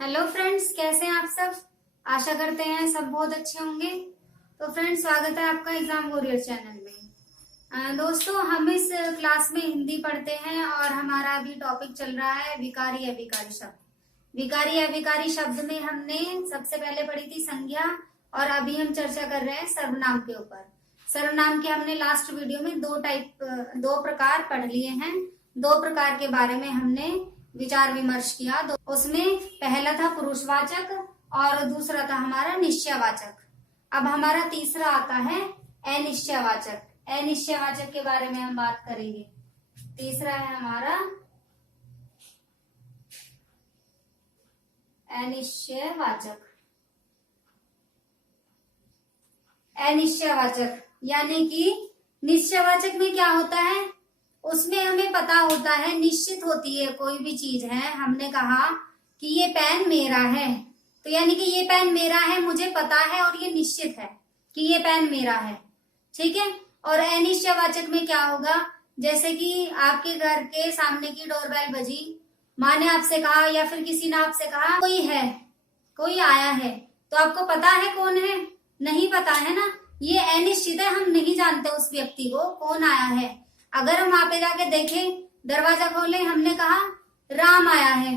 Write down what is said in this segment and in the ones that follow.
Hello friends, कैसे हैं आप सब। आशा करते हैं सब बहुत अच्छे होंगे। तो फ्रेंड्स, स्वागत है आपका एग्जाम वॉरियर चैनल में। दोस्तों, हम इस क्लास में हिंदी पढ़ते हैं और हमारा अभी टॉपिक चल रहा है विकारी अविकारी शब्द। विकारी अविकारी शब्द में हमने सबसे पहले पढ़ी थी संज्ञा और अभी हम चर्चा कर रहे हैं सर्वनाम के ऊपर। सर्वनाम के हमने लास्ट वीडियो में दो प्रकार पढ़ लिए हैं। दो प्रकार के बारे में हमने विचार विमर्श किया। उसमें पहला था पुरुषवाचक और दूसरा था हमारा निश्चयवाचक। अब हमारा तीसरा आता है अनिश्चयवाचक। अनिश्चयवाचक के बारे में हम बात करेंगे। तीसरा है हमारा अनिश्चयवाचक। अनिश्चयवाचक यानी कि निश्चयवाचक में क्या होता है, उसमें हमें पता होता है, निश्चित होती है कोई भी चीज है। हमने कहा कि ये पेन मेरा है, तो यानी कि ये पेन मेरा है, मुझे पता है और ये निश्चित है कि ये पेन मेरा है। ठीक है। और अनिश्चयवाचक में क्या होगा, जैसे कि आपके घर के सामने की डोरबेल बजी, माँ ने आपसे कहा या फिर किसी ने आपसे कहा कोई है, कोई आया है, तो आपको पता है कौन है? नहीं पता है ना। ये अनिश्चित है, हम नहीं जानते उस व्यक्ति को कौन आया है। अगर हम वहां पे जाके देखें, दरवाजा खोले, हमने कहा राम आया है,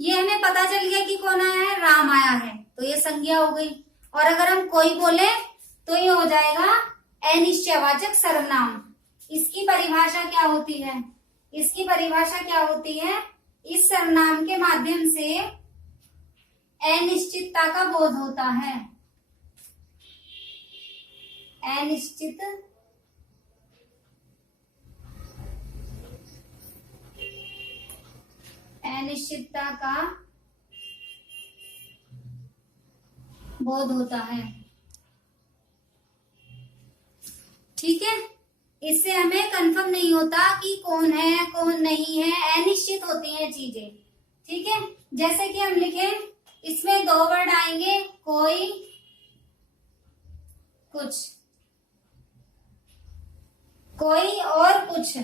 ये हमें पता चल गया कि कौन आया है, राम आया है, तो ये संज्ञा हो गई। और अगर हम कोई बोले तो ये हो जाएगा अनिश्चयवाचक सर्वनाम। इसकी परिभाषा क्या होती है? इसकी परिभाषा क्या होती है? इस सर्वनाम के माध्यम से अनिश्चितता का बोध होता है। अनिश्चितता का बोध होता है। ठीक है। इससे हमें कंफर्म नहीं होता कि कौन है कौन नहीं है, अनिश्चित होती हैं चीजें। ठीक है। जैसे कि हम लिखें, इसमें दो वर्ड आएंगे, कोई कुछ, कोई और कुछ।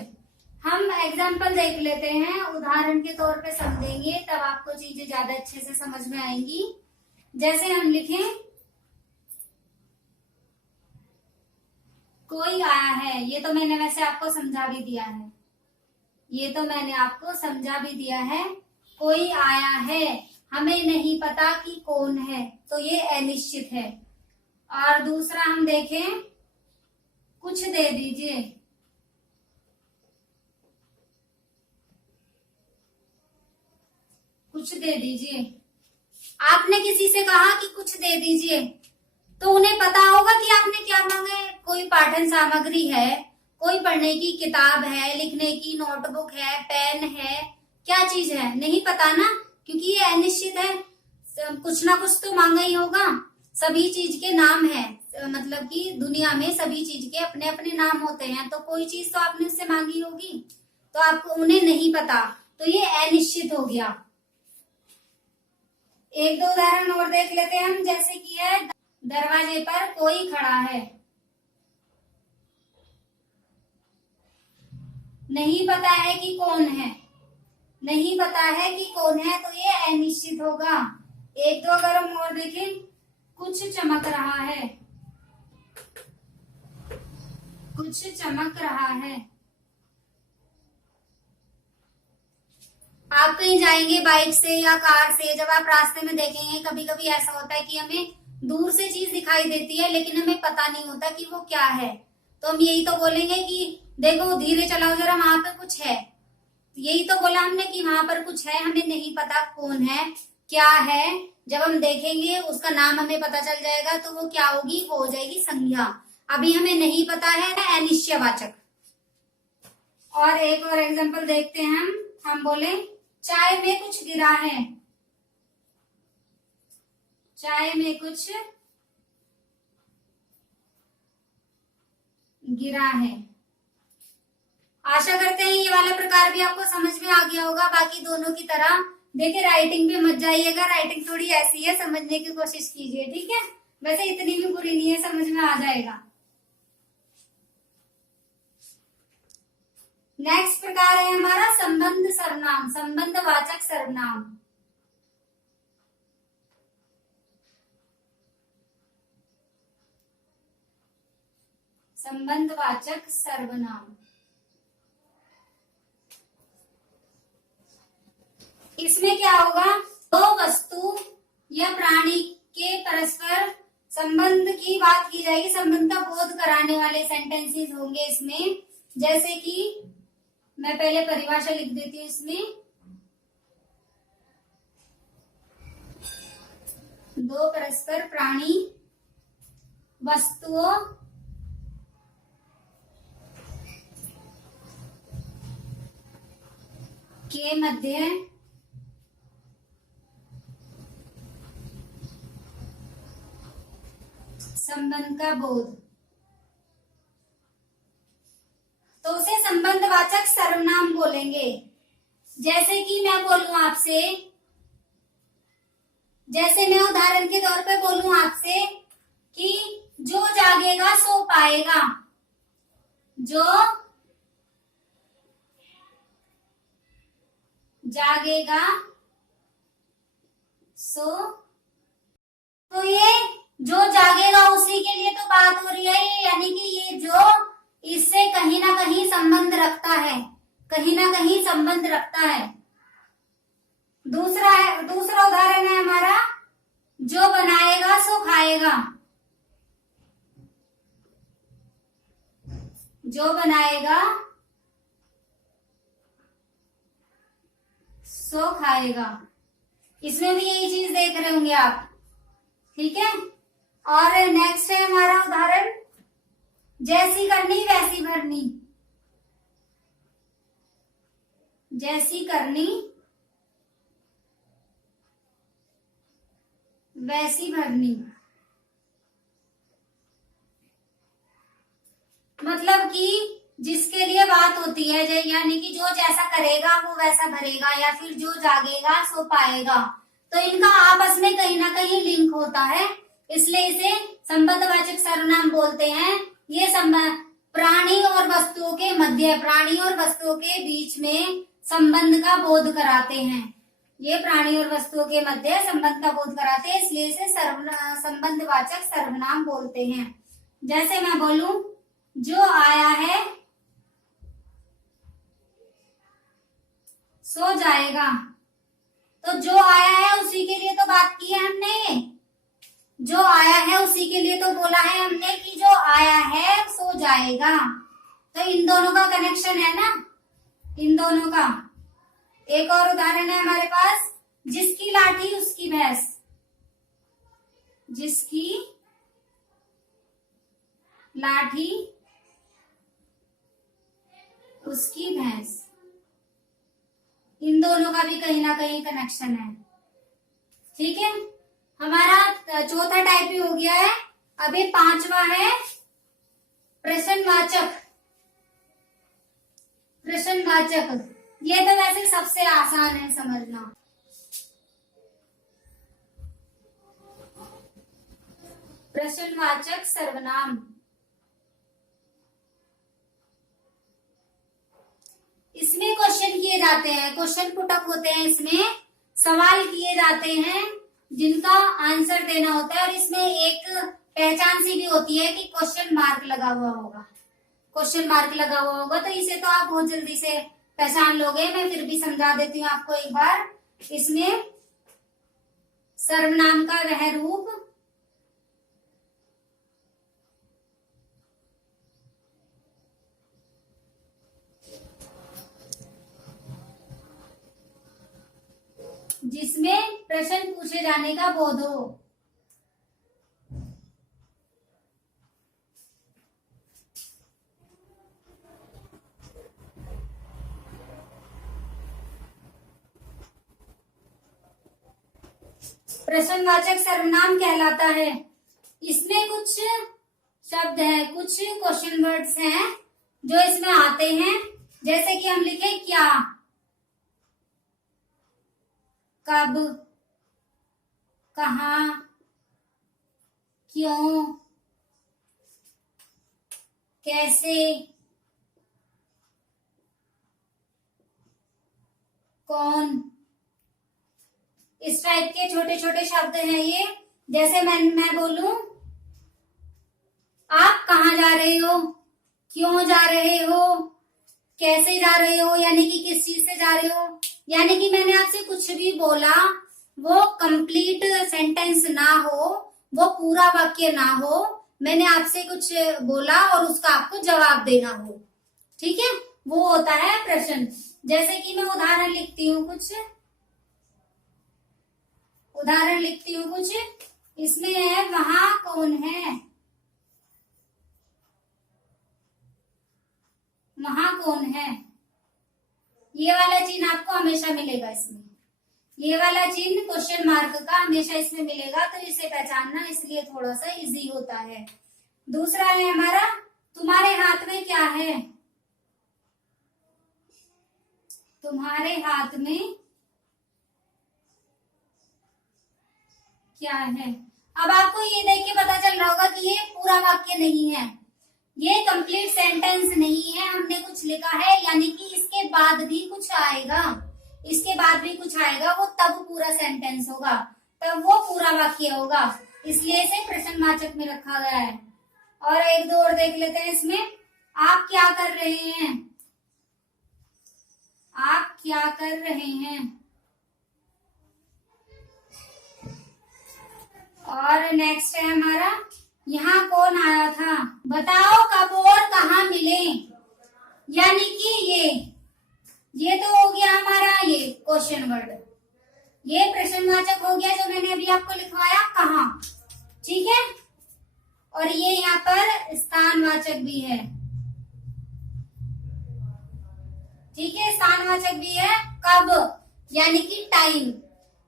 हम एग्जाम्पल देख लेते हैं, उदाहरण के तौर पे समझेंगे, तब आपको चीजें ज्यादा अच्छे से समझ में आएंगी। जैसे हम लिखें, कोई आया है, ये तो मैंने वैसे आपको समझा भी दिया है, ये तो मैंने आपको समझा भी दिया है। कोई आया है, हमें नहीं पता कि कौन है, तो ये अनिश्चित है। और दूसरा हम देखें, कुछ दे दीजिए, कुछ दे दीजिए। आपने किसी से कहा कि कुछ दे दीजिए, तो उन्हें पता होगा कि आपने क्या मांगा है। कोई पाठन सामग्री है, कोई पढ़ने की किताब है, लिखने की नोटबुक है, पेन है, क्या चीज है, नहीं पता ना, क्योंकि ये अनिश्चित है। कुछ ना कुछ तो मांगा ही होगा। सभी चीज के नाम है, मतलब कि दुनिया में सभी चीज के अपने अपने नाम होते हैं, तो कोई चीज तो आपने उससे मांगी होगी, तो आपको उन्हें नहीं पता, तो ये अनिश्चित हो गया। एक दो उदाहरण और देख लेते हैं हम। जैसे कि है, दरवाजे पर कोई खड़ा है, नहीं पता है कि कौन है, नहीं पता है कि कौन है, तो ये अनिश्चित होगा। एक दो अगर हम और देखें, कुछ चमक रहा है, कुछ चमक रहा है। आप कहीं जाएंगे बाइक से या कार से, जब आप रास्ते में देखेंगे, कभी कभी ऐसा होता है कि हमें दूर से चीज दिखाई देती है लेकिन हमें पता नहीं होता कि वो क्या है, तो हम यही तो बोलेंगे कि देखो धीरे चलाओ जरा, वहां पे कुछ है। यही तो बोला हमने कि वहां पर कुछ है, हमें नहीं पता कौन है क्या है। जब हम देखेंगे, उसका नाम हमें पता चल जाएगा, तो वो क्या होगी, वो हो जाएगी संज्ञा। अभी हमें नहीं पता है, अनिश्चयवाचक। और एक और एग्जाम्पल देखते हैं हम बोले, चाय में कुछ गिरा है, चाय में कुछ गिरा है। आशा करते हैं ये वाला प्रकार भी आपको समझ में आ गया होगा। बाकी दोनों की तरह देखिए, राइटिंग भी मत जाइएगा, राइटिंग थोड़ी ऐसी है, समझने की कोशिश कीजिए। ठीक है। वैसे इतनी भी बुरी नहीं है, समझ में आ जाएगा। नेक्स्ट प्रकार है हमारा संबंध सर्वनाम, संबंधवाचक सर्वनाम। संबंधवाचक सर्वनाम। इसमें क्या होगा, दो वस्तु या प्राणी के परस्पर संबंध की बात की जाएगी, संबंध का बोध कराने वाले सेंटेंसेस होंगे इसमें। जैसे कि मैं पहले परिभाषा लिख देती हूँ इसमें। दो परस्पर प्राणी वस्तुओं के मध्य संबंध का बोध, तो उसे संबंधवाचक सर्वनाम बोलेंगे। जैसे कि मैं बोलूं आपसे, जैसे मैं उदाहरण के तौर पे बोलूं आपसे कि जो जागेगा सो पाएगा। जो जागेगा सो, तो ये जो जागेगा उसी के लिए तो बात हो रही है, यानी कि ये जो इससे कहीं ना कहीं संबंध रखता है, कहीं ना कहीं संबंध रखता है। दूसरा उदाहरण है हमारा, जो बनाएगा सो खाएगा। जो बनाएगा सो खाएगा। इसमें भी यही चीज देख रहे होंगे आप, ठीक है। और नेक्स्ट है हमारा उदाहरण, जैसी करनी वैसी भरनी। जैसी करनी वैसी भरनी, मतलब कि जिसके लिए बात होती है, यानी कि जो जैसा करेगा वो वैसा भरेगा, या फिर जो जागेगा सो पाएगा। तो इनका आपस में कहीं ना कहीं लिंक होता है, इसलिए इसे संबंधवाचक सर्वनाम बोलते हैं। ये संबंध प्राणी और वस्तुओं के मध्य, प्राणी और वस्तुओं के बीच में संबंध का बोध कराते हैं। ये प्राणी और वस्तुओं के मध्य संबंध का बोध कराते हैं, इसलिए इसे संबंधवाचक सर्वनाम बोलते हैं। जैसे मैं बोलूं, जो आया है सो जाएगा, तो जो आया है उसी के लिए तो बात की है हमने। जो आया है उसी के लिए तो बोला है हमने कि जो आया है सो जाएगा। तो इन दोनों का कनेक्शन है ना, इन दोनों का। एक और उदाहरण है हमारे पास, जिसकी लाठी उसकी भैंस। जिसकी लाठी उसकी भैंस, इन दोनों का भी कहीं ना कहीं कनेक्शन है, ठीक है। हमारा चौथा टाइप ही हो गया है। अभी पांचवा है प्रश्नवाचक। प्रश्नवाचक ये तो वैसे सबसे आसान है समझना। प्रश्नवाचक सर्वनाम, इसमें क्वेश्चन किए जाते हैं, क्वेश्चन पुटअप होते हैं, इसमें सवाल किए जाते हैं जिनका आंसर देना होता है। और इसमें एक पहचान सी भी होती है कि क्वेश्चन मार्क लगा हुआ होगा। क्वेश्चन मार्क लगा हुआ होगा तो इसे तो आप बहुत जल्दी से पहचान लोगे। मैं फिर भी समझा देती हूँ आपको एक बार। इसमें सर्वनाम का वह रूप जिसमें प्रश्न पूछे जाने का बोध हो। प्रश्नवाचक सर्वनाम कहलाता है। इसमें कुछ शब्द है, कुछ क्वेश्चन वर्ड्स हैं जो इसमें आते हैं। जैसे कि हम लिखे क्या, कब, कहाँ, क्यों, कैसे, कौन, इस टाइप के छोटे छोटे शब्द हैं ये। जैसे मैं बोलूं आप कहाँ जा रहे हो, क्यों जा रहे हो, कैसे जा रहे हो, यानी कि किस चीज से जा रहे हो। यानी कि मैंने आपसे कुछ भी बोला, वो कंप्लीट सेंटेंस ना हो, वो पूरा वाक्य ना हो, मैंने आपसे कुछ बोला और उसका आपको जवाब देना हो, ठीक है, वो होता है प्रश्न। जैसे कि मैं उदाहरण लिखती हूँ कुछ, इसमें है वहां कौन है, वहां कौन है, ये वाला चिन्ह आपको हमेशा मिलेगा इसमें, ये वाला चिन्ह क्वेश्चन मार्क का हमेशा इसमें मिलेगा, तो इसे पहचानना इसलिए थोड़ा सा इजी होता है। दूसरा है हमारा तुम्हारे हाथ में क्या है, तुम्हारे हाथ में क्या है। अब आपको ये देख के पता चल रहा होगा कि ये पूरा वाक्य नहीं है, ये कंप्लीट सेंटेंस नहीं है, हमने कुछ लिखा है, यानी कि इसके बाद भी कुछ आएगा, इसके बाद भी कुछ आएगा, वो तब पूरा सेंटेंस होगा, तब वो पूरा वाक्य होगा, इसलिए इसे प्रश्नवाचक में रखा गया है। और एक दो और देख लेते हैं इसमें, आप क्या कर रहे हैं, आप क्या कर रहे हैं। और नेक्स्ट है हमारा यहाँ कौन आया था, बताओ कब और कहाँ मिले। यानी कि ये तो हो गया हमारा ये क्वेश्चन वर्ड, ये प्रश्नवाचक हो गया जो मैंने अभी आपको लिखवाया कहाँ, ठीक है। और ये यहाँ पर स्थानवाचक भी है, ठीक है, स्थानवाचक भी है, कब यानी कि टाइम।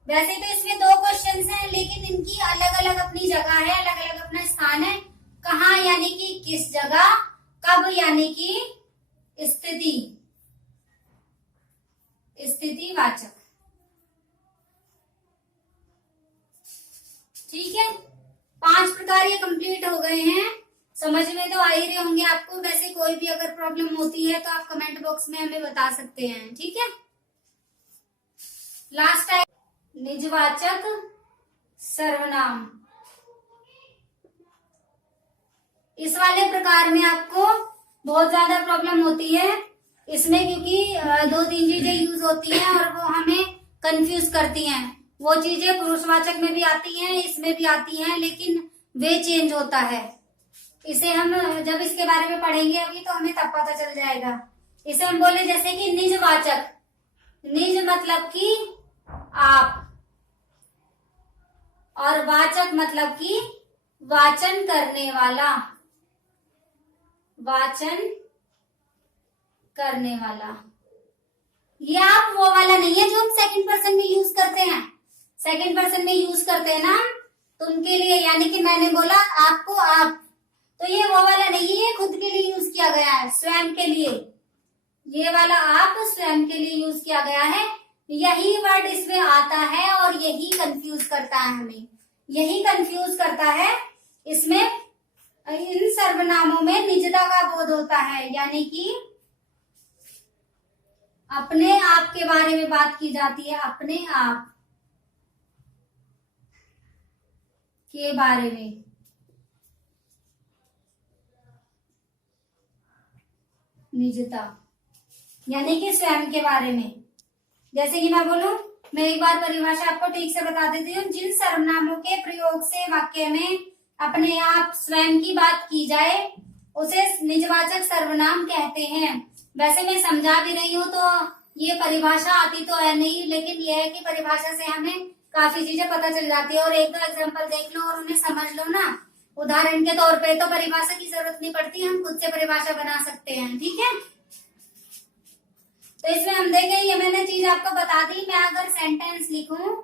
वैसे तो इसमें दो क्वेश्चंस हैं, लेकिन इनकी अलग अलग अपनी जगह है, अलग अलग अपना स्थान है। कहाँ यानी कि किस जगह, कब यानी कि स्थिति, स्थितिवाचक, ठीक है। 5 प्रकार ये कंप्लीट हो गए हैं, समझ में तो आ ही रहे होंगे आपको। वैसे कोई भी अगर प्रॉब्लम होती है तो आप कमेंट बॉक्स में हमें बता सकते हैं, ठीक है। लास्ट है निजवाचक सर्वनाम। इस वाले प्रकार में आपको बहुत ज्यादा प्रॉब्लम होती है इसमें, क्योंकि 2-3 चीजें यूज होती हैं और वो हमें कंफ्यूज करती हैं। वो चीजें पुरुषवाचक में भी आती हैं, इसमें भी आती हैं, लेकिन वे चेंज होता है। इसे हम जब इसके बारे में पढ़ेंगे अभी तो हमें तब पता चल जाएगा। इसे हम बोले जैसे कि निजवाचक, निज मतलब कि आप, और वाचक मतलब कि वाचन करने वाला, वाचन करने वाला। ये आप वो वाला नहीं है जो हम सेकंड पर्सन में यूज करते हैं, सेकंड पर्सन में यूज करते हैं ना तो उनके लिए, यानी कि मैंने बोला आपको आप, तो ये वो वाला नहीं है, खुद के लिए यूज किया गया है, स्वयं के लिए। ये वाला आप स्वयं के लिए यूज किया गया है, यही वर्ड इसमें आता है और यही कंफ्यूज करता है हमें, यही कंफ्यूज करता है। इसमें इन सर्वनामों में निजता का बोध होता है, यानी कि अपने आप के बारे में बात की जाती है, अपने आप के बारे में। निजता यानी कि स्वयं के बारे में। जैसे कि मैं बोलूं, मैं एक बार परिभाषा आपको ठीक से बता देती हूँ। जिन सर्वनामों के प्रयोग से वाक्य में अपने आप स्वयं की बात की जाए उसे निजवाचक सर्वनाम कहते हैं। वैसे मैं समझा भी रही हूँ तो ये परिभाषा आती तो है नहीं, लेकिन यह है कि परिभाषा से हमें काफी चीजें पता चल जाती है। और एक दो एग्जाम्पल देख लो और उन्हें समझ लो ना, उदाहरण के तौर पे तो परिभाषा की जरूरत नहीं पड़ती, हम खुद से परिभाषा बना सकते हैं, ठीक है। तो इसमें हम देखें, ये मैंने चीज आपको बता दी। मैं अगर सेंटेंस लिखूं,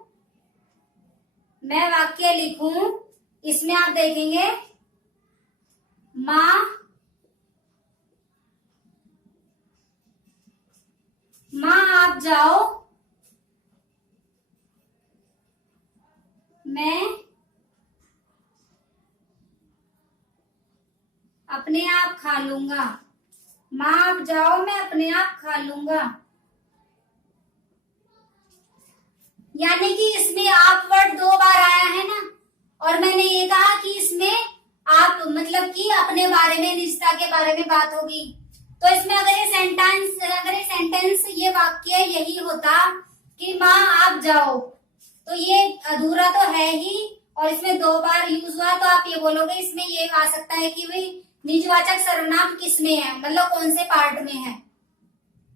मैं वाक्य लिखूं, इसमें आप देखेंगे माँ आप जाओ, मैं अपने आप खा लूंगा। माँ आप जाओ, मैं अपने आप खा लूंगा। यानी कि इसमें आप वर्ड 2 बार आया है ना, और मैंने ये कहा कि इसमें आप मतलब कि अपने बारे में, निजता के बारे में बात होगी। तो इसमें अगर ये सेंटेंस ये वाक्य यही होता कि माँ आप जाओ, तो ये अधूरा तो है ही, और इसमें 2 बार यूज हुआ, तो आप ये बोलोगे इसमें ये आ सकता है कि भाई निजवाचक सर्वनाम किसमें है, मतलब कौन से पार्ट में है।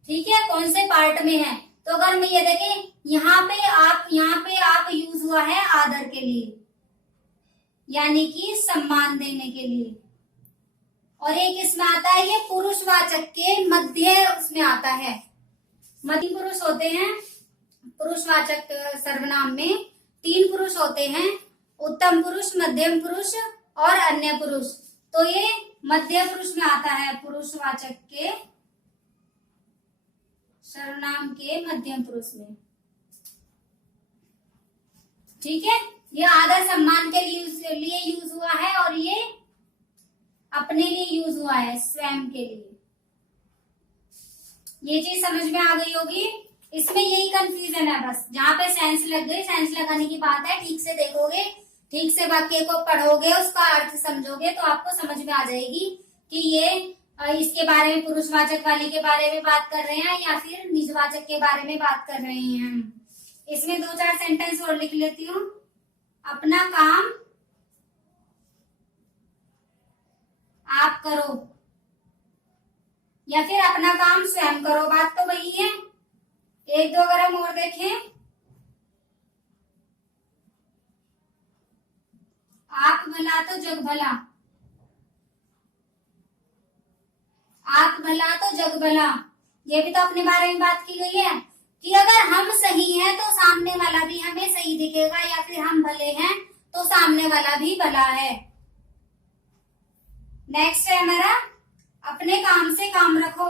ठीक है, कौन से पार्ट में है। तो अगर मैं ये देखें, यहाँ पे आप यूज हुआ है आदर के लिए, यानी कि सम्मान देने के लिए। और एक इसमें आता है ये पुरुषवाचक के मध्य, उसमें आता है। मध्य पुरुष होते हैं पुरुषवाचक सर्वनाम में, 3 पुरुष होते हैं, उत्तम पुरुष, मध्यम पुरुष और अन्य पुरुष। तो ये मध्य पुरुष में आता है, पुरुषवाचक के सर्वनाम के मध्यम पुरुष में। ठीक है, ये आदर सम्मान के लिए यूज हुआ है, और ये अपने लिए यूज हुआ है, स्वयं के लिए। ये चीज समझ में आ गई होगी। इसमें यही कंफ्यूजन है बस, जहां पे सेंस लग गई, सेंस लगाने की बात है, ठीक से देखोगे, ठीक से वाक्य को पढ़ोगे, उसका अर्थ समझोगे, तो आपको समझ में आ जाएगी कि ये इसके बारे में, पुरुषवाचक वाले के बारे में बात कर रहे हैं या फिर निजवाचक के बारे में बात कर रहे हैं। इसमें 2-4 सेंटेंस और लिख लेती हूँ। अपना काम आप करो, या फिर अपना काम स्वयं करो, बात तो वही है। 1-2 अगर हम और देखें, आप भला तो जग भला, आप भला तो जग भला, ये भी तो अपने बारे में बात की गई है कि अगर हम सही हैं तो सामने वाला भी हमें सही दिखेगा, या फिर हम भले हैं तो सामने वाला भी भला है। नेक्स्ट है हमारा, अपने काम से काम रखो।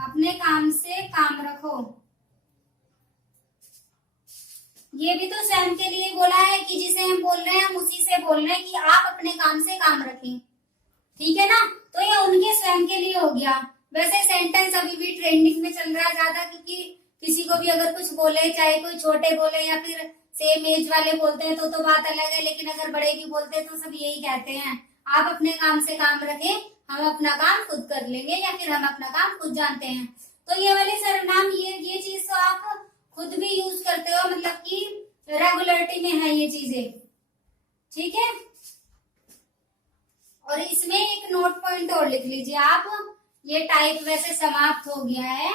अपने काम से काम रखो, ये भी तो स्वयं के लिए बोला है कि जिसे हम बोल रहे हैं हम उसी से बोल रहे हैं कि आप अपने काम से काम रखें। ठीक है ना, तो ये उनके स्वयं के लिए हो गया। वैसे सेंटेंस अभी भी ट्रेंडिंग में चल रहा है ज्यादा, क्योंकि किसी को भी अगर कुछ बोले, चाहे कोई छोटे बोले या फिर सेम एज वाले बोलते हैं तो बात अलग है, लेकिन अगर बड़े भी बोलते हैं तो सब यही कहते हैं, आप अपने काम से काम रखें, हम अपना काम खुद कर लेंगे, या फिर हम अपना काम खुद जानते हैं। तो ये वाले सर्वनाम, ये चीज तो आप खुद भी यूज करते हो, मतलब कि रेगुलरिटी में है ये चीजें। ठीक है, और इसमें एक नोट पॉइंट और लिख लीजिए आप। ये टाइप वैसे समाप्त हो गया है,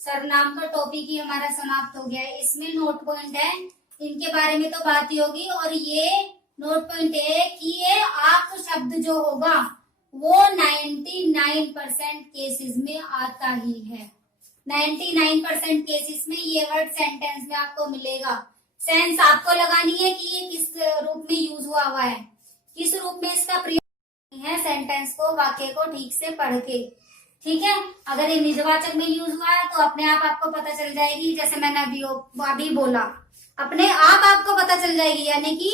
सर्वनाम का टॉपिक ही हमारा समाप्त हो गया है। इसमें नोट पॉइंट है, इनके बारे में तो बात ही होगी। और ये नोट पॉइंट है कि ये आप शब्द जो होगा वो 99% केसेस में आता ही है। 99% केसेस में ये वर्ड सेंटेंस में आपको मिलेगा। सेंस आपको लगानी है कि ये किस रूप में यूज हुआ है, किस रूप में इसका प्रयोग है, सेंटेंस को, वाक्य को ठीक से पढ़ के। ठीक है, अगर ये निजवाचक में यूज हुआ है तो अपने आप आपको पता चल जाएगी, जैसे मैंने अभी बोला, अपने आप आपको पता चल जाएगी। यानी कि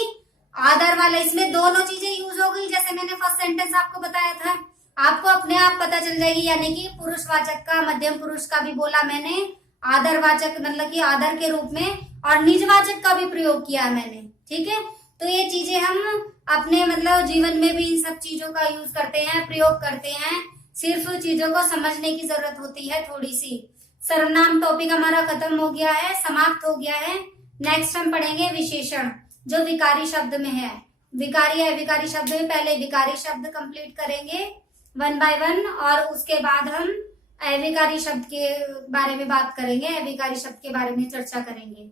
आदर वाला, इसमें दोनों चीजें यूज हो गई, जैसे मैंने फर्स्ट सेंटेंस आपको बताया था, आपको अपने आप पता चल जाएगी। यानी कि पुरुषवाचक का, मध्यम पुरुष का भी बोला मैंने, आदरवाचक मतलब कि आदर के रूप में, और निजवाचक का भी प्रयोग किया मैंने। ठीक है, तो ये चीजें हम अपने मतलब जीवन में भी इन सब चीजों का यूज करते हैं, प्रयोग करते हैं। सिर्फ चीजों को समझने की जरूरत होती है थोड़ी सी। सर्वनाम टॉपिक हमारा खत्म हो गया है, समाप्त हो गया है। नेक्स्ट हम पढ़ेंगे विशेषण, जो विकारी शब्द में है। विकारी है, विकारी शब्द में पहले विकारी शब्द कंप्लीट करेंगे 1 by 1, और उसके बाद हम अविकारी शब्द के बारे में बात करेंगे, अविकारी शब्द के बारे में चर्चा करेंगे।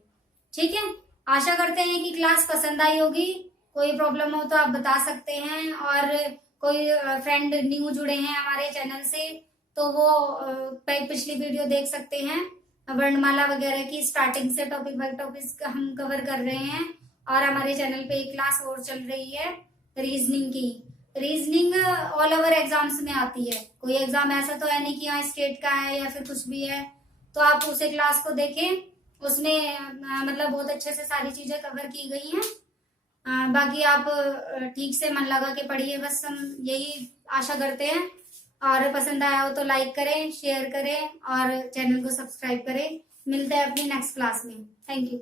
ठीक है, आशा करते हैं कि क्लास पसंद आई होगी। कोई प्रॉब्लम हो तो आप बता सकते हैं, और कोई फ्रेंड न्यू जुड़े हैं हमारे चैनल से तो वो पिछली वीडियो देख सकते हैं। वर्णमाला वगैरह की स्टार्टिंग से टॉपिक बाय टॉपिक हम कवर कर रहे हैं, और हमारे चैनल पे एक क्लास और चल रही है रीजनिंग की। रीजनिंग ऑल ओवर एग्जाम्स में आती है, कोई एग्जाम ऐसा तो है नहीं कि यहाँ स्टेट का है या फिर कुछ भी है, तो आप उसे क्लास को देखें, उसमें मतलब बहुत अच्छे से सारी चीजें कवर की गई हैं। बाकी आप ठीक से मन लगा के पढ़िए, बस हम यही आशा करते हैं। और पसंद आया हो तो लाइक करें, शेयर करें और चैनल को सब्सक्राइब करें। मिलते हैं अपनी नेक्स्ट क्लास में। Thank you.